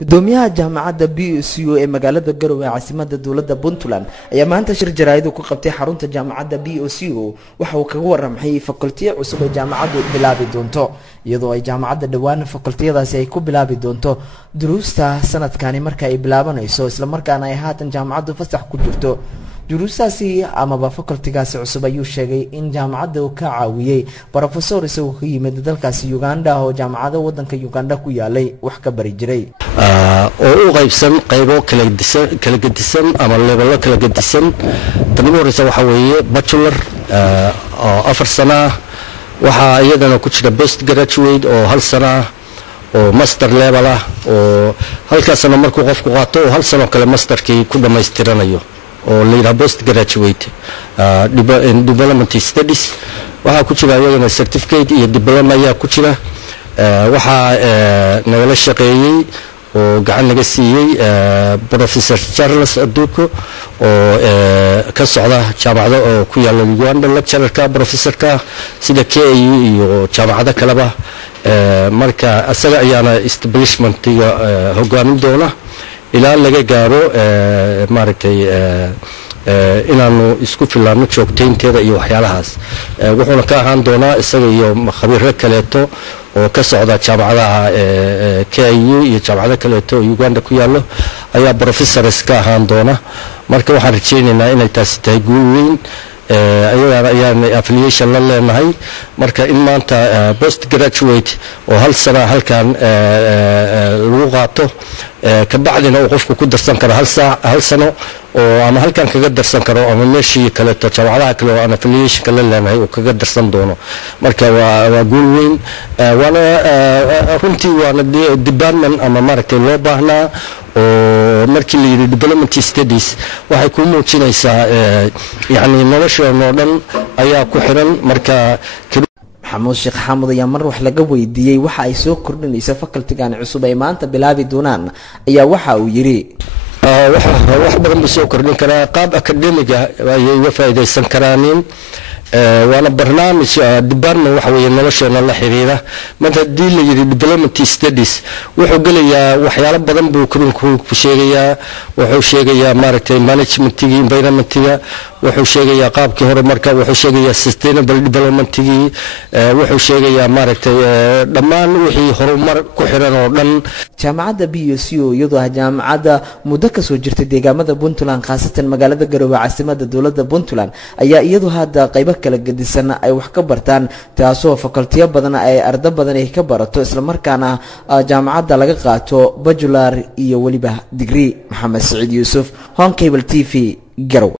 gudoomiyaha jaamacadda BSU ee magaalada Garowe caasimadda dawladda Puntland ayaa maanta shir jaraa'id ku qabtay xarunta jaamacadda BSU waxa uu kaga warramay fakultiyo cusub ee jaamacaddu bilaabi doonto iyadoo ay jaamacadda dhawaan fakultiyadaasi ay ku bilaabi doonto duruusta sanadkani marka ay bilaabanayso isla markaana ay haatan jaamacaddu fasax ku jirto duruustaasi ama fakultigaasi cusub ayuu sheegay in jaamacadda uu ka caawiyay professor isagoo ka yimid dalkaasi Uganda oo jaamacadda wadanka Uganda ku yaalay wax ka bari jiray oo u qaybsan qaybo kala gedisan ama level kala gedisan tan ugu horeysa waxa weeye bachelor oo 4 sano waxa iyadana ku jira post graduate oo 1 sano oo master level oo halkaasna markuu qofku qaato oo 1 sano kale masterkii ku dhameystiranayo oo leeyahay post graduate in development studies waxa ku jira iyadana certificate iyo diploma ayaa ku jira waxa nagala shaqeeyay oo gacan laga siiyay professor Charles Aduko oo ka socda jaamacada oo ku yaala Uganda lecturer-ka professor-ka sida KU iyo jaamacada kaleba marka asaga ayaana establishment-iga hogaamin doona ilaa laga gaaro maaragtay inaanu isku filaano joogteynteeda iyo waxyaalahaas wuxuuna ka ahaan doonaa isaga iyo khabiirro kaleeto oo ka socda jaamacadaha KU iyo jaamacado kaleeto oo Uganda ku yaalo ayaa professors ka ahaan doona marka waxaan rajaynaynaa inay taasi tahay guul weyn ayaan affiliation la leenahay marka in maanta post graduate oo 1 sano halkan lagu qaato ka bacdina uu qofku ku darsan karo 1 sano oo ama halkan kaga darsan karo ama meeshii kale jaamacadaha kale oo aan affiliation kala leenahay oo kaga darsan doono marka waa guul weyn waana runtii waana department ama maaragtay loo baahnaa oo markii la yiri development studies waxay ku muujinaysaa yani noloshooda oo dhan ayaa ku xiran marka maxamuud sheekh xamuud ayaa mar wax laga weydiiyay waxa ay soo kordhinaysa fakultigan cusub ay maanta bilaabi doonaan ayaa waxa uu yiri wax badan soo kordhin karaa qaab academic ay uga faa'iideysan karaan waana barnaamij department waxa weeye nolosheena la xiriira marka hadii la yiri development studies wuxuu galayaa waxyaalo badan buu ku sheegayaa wuxuu sheegayaa maaragtay management-iga environment-iga wuxuu sheegayaa qaabkii hore marka wuxuu sheegayaa sustainable development-iga wuxuu sheegayaa maaragtay dhammaan wixii horumar ku xiran oo dhan jaamacadda BSU iyadoo jaamacadda muddo ka soo jirtay deegaamada Puntland khaasatan magaalada Garowe caasimadda dawladda Puntland ayaa iyadoo hadda qaybo kala gedisan ay wax ka bartaan taasoo fakultiyo badan ay arday badan ay ka barato isla markaana jaamacadda laga qaato bachelor iyo waliba degree Maxamed Saciid Yuusuf Home Cable TV Garowe.